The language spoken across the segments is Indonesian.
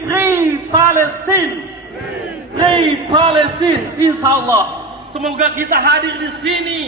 Free Palestine. Free Palestine. Insyaallah semoga kita hadir di sini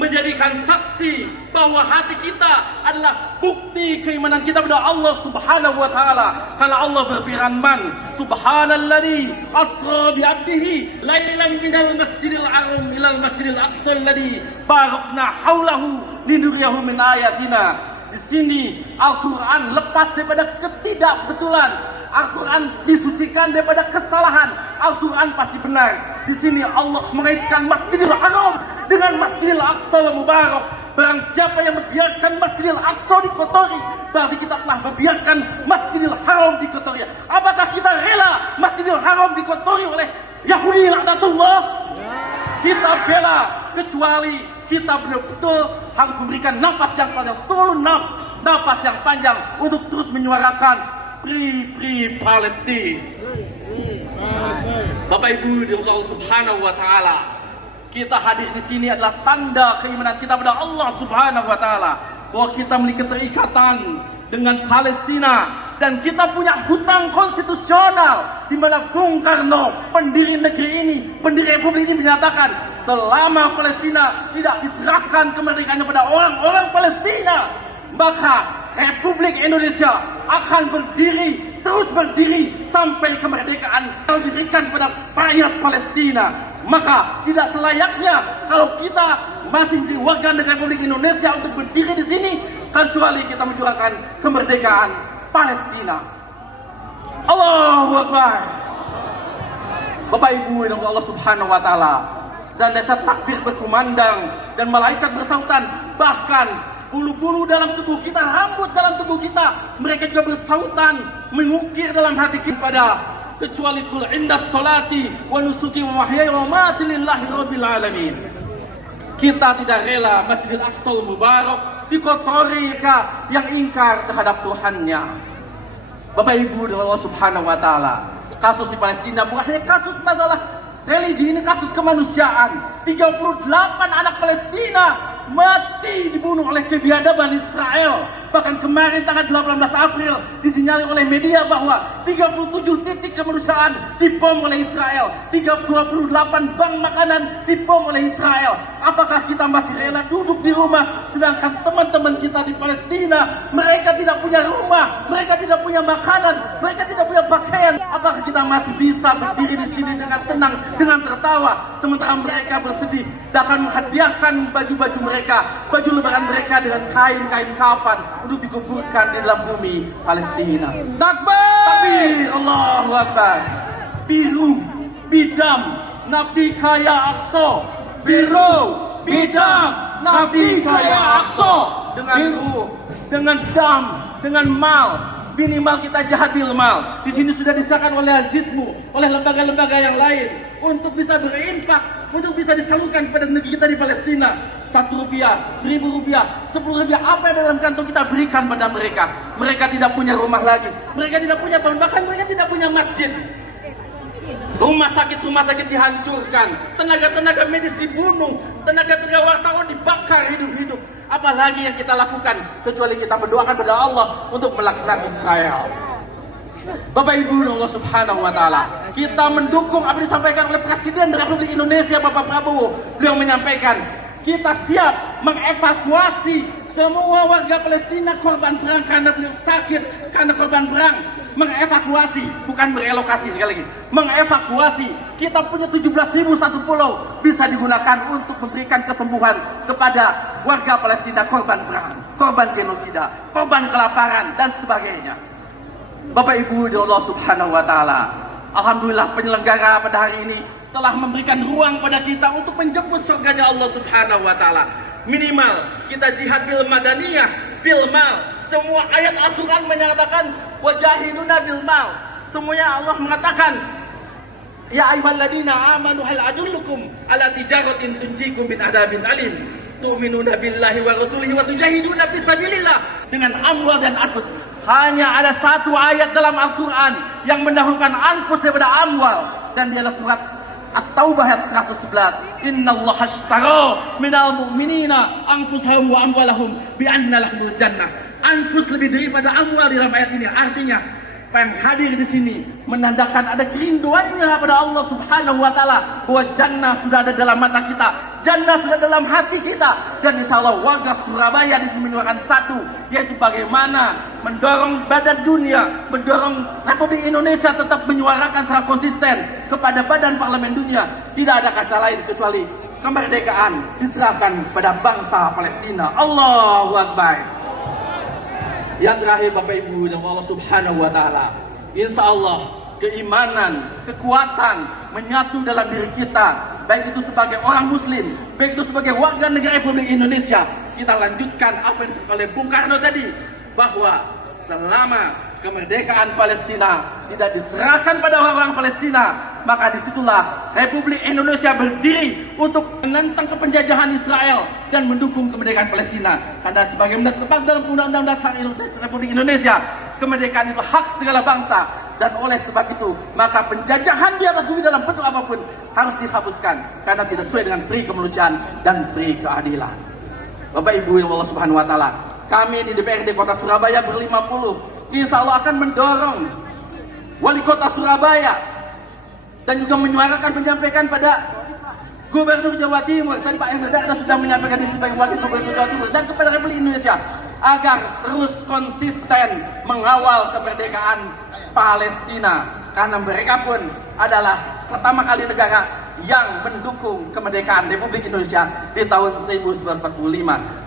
menjadikan saksi bahwa hati kita adalah bukti keimanan kita pada Allah Subhanahu wa taala. Karena Allah berfirman, Subhanalladzi asra bi 'abdihi lailan minal masjidil haram ilal masjidil aqsa alladzi barakna haulahu linuriyahu min ayatina. Di sini Al-Qur'an lepas daripada ketidakbetulan. Al-Quran disucikan daripada kesalahan. Al-Quran pasti benar. Di sini Allah mengaitkan Masjidil Haram dengan Masjidil Aqsa Mubarak. Barang siapa yang membiarkan Masjidil Aqsa dikotori, berarti kita telah membiarkan Masjidil Haram dikotori. Apakah kita rela Masjidil Haram dikotori oleh Yahudi laknatullah? Kita bela, kecuali kita betul-betul harus memberikan nafas yang panjang, turun nafas yang panjang untuk terus menyuarakan Free Palestine. Bapak Ibu di Allah Subhanahu wa taala, kita hadir di sini adalah tanda keimanan kita pada Allah Subhanahu wa taala bahwa kita memiliki keterikatan dengan Palestina dan kita punya hutang konstitusional di mana Bung Karno, pendiri negeri ini, pendiri republik ini menyatakan selama Palestina tidak diserahkan kemerdekaannya pada orang-orang Palestina, maka Republik Indonesia akan terus berdiri sampai kemerdekaan yang diberikan kepada rakyat Palestina. Maka tidak selayaknya kalau kita masih di warga negara Republik Indonesia untuk berdiri di sini kecuali kita mencurahkan kemerdekaan Palestina. Allahu Akbar. Bapak Ibu dan Allah Subhanahu wa taala, dan desa takbir berkumandang dan malaikat bersautan, bahkan bulu-bulu dalam tubuh kita, rambut dalam tubuh kita, mereka juga bersautan mengukir dalam hati kita pada kecuali kul indas salati wa nusuki wa mahyaya wa mamati lillahi rabbil alamin. Kita tidak rela Masjidil Aqsa Mubarak dikotori yang ingkar terhadap Tuhannya. Bapak Ibu dan Allah Subhanahu wa taala, kasus di Palestina bukan hanya kasus masalah religi, ini kasus kemanusiaan. 38 anak Palestina mati dibunuh oleh kebiadaban Israel. Bahkan kemarin tanggal 18 April disinyalir oleh media bahwa 37 titik kemanusiaan dibom oleh Israel, 28 bank makanan dibom oleh Israel. Apakah kita masih rela duduk di rumah sedangkan teman-teman kita di Palestina, mereka tidak punya rumah, mereka tidak punya makanan, mereka tidak punya pakaian? Apakah kita masih bisa berdiri di sini dengan senang, dengan tertawa, sementara mereka bersedih dan akan menghadiahkan baju-baju mereka, baju lebaran mereka dengan kain-kain kafan untuk dikuburkan di dalam bumi Palestina. Takbir! Allahu Akbar. Biru, bidam, nabdi kaya Aqsa. Biru, bidam, nabdi kaya Aqsa. Dengan ruh, dengan dam, dengan mal. Minimal kita jahat bil mal. Di sini sudah disahkan oleh Azizmu, oleh lembaga-lembaga yang lain untuk bisa berinfak, untuk bisa disalurkan kepada negeri kita di Palestina. 1 rupiah, 1000 rupiah, 10 rupiah, apa yang dalam kantong kita berikan pada mereka. Mereka tidak punya rumah lagi, mereka tidak punya bangun, bahkan mereka tidak punya masjid. Rumah sakit dihancurkan, tenaga medis dibunuh, tenaga wartawan dibakar hidup-hidup. Apalagi yang kita lakukan kecuali kita berdoakan kepada Allah untuk melaknat Israel. Bapak Ibu dan Allah Subhanahu wa taala, kita mendukung apa yang disampaikan oleh Presiden Republik Indonesia Bapak Prabowo. Beliau menyampaikan kita siap mengevakuasi semua warga Palestina korban perang karena beliau sakit karena korban perang. Mengevakuasi, bukan merelokasi, sekali lagi mengevakuasi. Kita punya 17.000 satu pulau bisa digunakan untuk memberikan kesembuhan kepada warga Palestina korban perang, korban genosida, korban kelaparan dan sebagainya. Bapak Ibu di Allah Subhanahu wa taala, alhamdulillah penyelenggara pada hari ini telah memberikan ruang pada kita untuk menjemput surganya Allah Subhanahu wa taala. Minimal kita jihad bil madaniyah, bil mal. Semua ayat Al-Quran menyatakan wajahiduna bil mal. Semuanya Allah mengatakan ya ayyuhalladzina amanu hal adullukum ala tijaratin tunjikum min adabin alim tu'minuna billahi wa rasulihi wa tujahiduna fisabilillah dengan amwal dan anfus. Hanya ada satu ayat dalam Al-Quran yang mendahulukan anfus daripada amwal, dan dia adalah surat At-Taubah ayat 111. Innallaha ashtara minal mu'minina anfusahum wa amwalahum bi anna lahumul jannah. Anfus lebih daripada amwal di dalam ayat ini. Artinya yang hadir di sini menandakan ada kerinduannya pada Allah Subhanahu wa taala, bahwa jannah sudah ada dalam mata kita, jannah sudah dalam hati kita. Dan insya Allah warga Surabaya di sini menyuarakan satu, yaitu bagaimana mendorong badan dunia, mendorong Republik Indonesia tetap menyuarakan secara konsisten kepada badan parlemen dunia. Tidak ada kata lain kecuali kemerdekaan diserahkan pada bangsa Palestina. Allahu Akbar. Yang terakhir Bapak Ibu dan Allah Subhanahu wa taala, insya Allah keimanan, kekuatan menyatu dalam diri kita, baik itu sebagai orang muslim, baik itu sebagai warga negara Republik Indonesia. Kita lanjutkan apa yang disampaikan oleh Bung Karno tadi, bahwa selama kemerdekaan Palestina tidak diserahkan pada orang-orang Palestina, maka disitulah Republik Indonesia berdiri untuk menentang kepenjajahan Israel dan mendukung kemerdekaan Palestina. Karena sebagaimana terdapat dalam Undang-Undang Dasar Republik Indonesia, kemerdekaan itu hak segala bangsa, dan oleh sebab itu maka penjajahan di atas bumi dalam bentuk apapun harus dihapuskan, karena tidak sesuai dengan peri kemanusiaan dan peri keadilan. Bapak Ibu yang Allah Subhanahu wa taala, kami di DPRD Kota Surabaya ber-50 insya Allah akan mendorong wali kota Surabaya dan juga menyuarakan, menyampaikan pada Gubernur Jawa Timur. Tadi Pak Emil sudah menyampaikan di sebagai wakil Gubernur Jawa Timur, dan kepada Republik Indonesia agar terus konsisten mengawal kemerdekaan Palestina, karena mereka pun adalah pertama kali negara yang mendukung kemerdekaan Republik Indonesia di tahun 1945.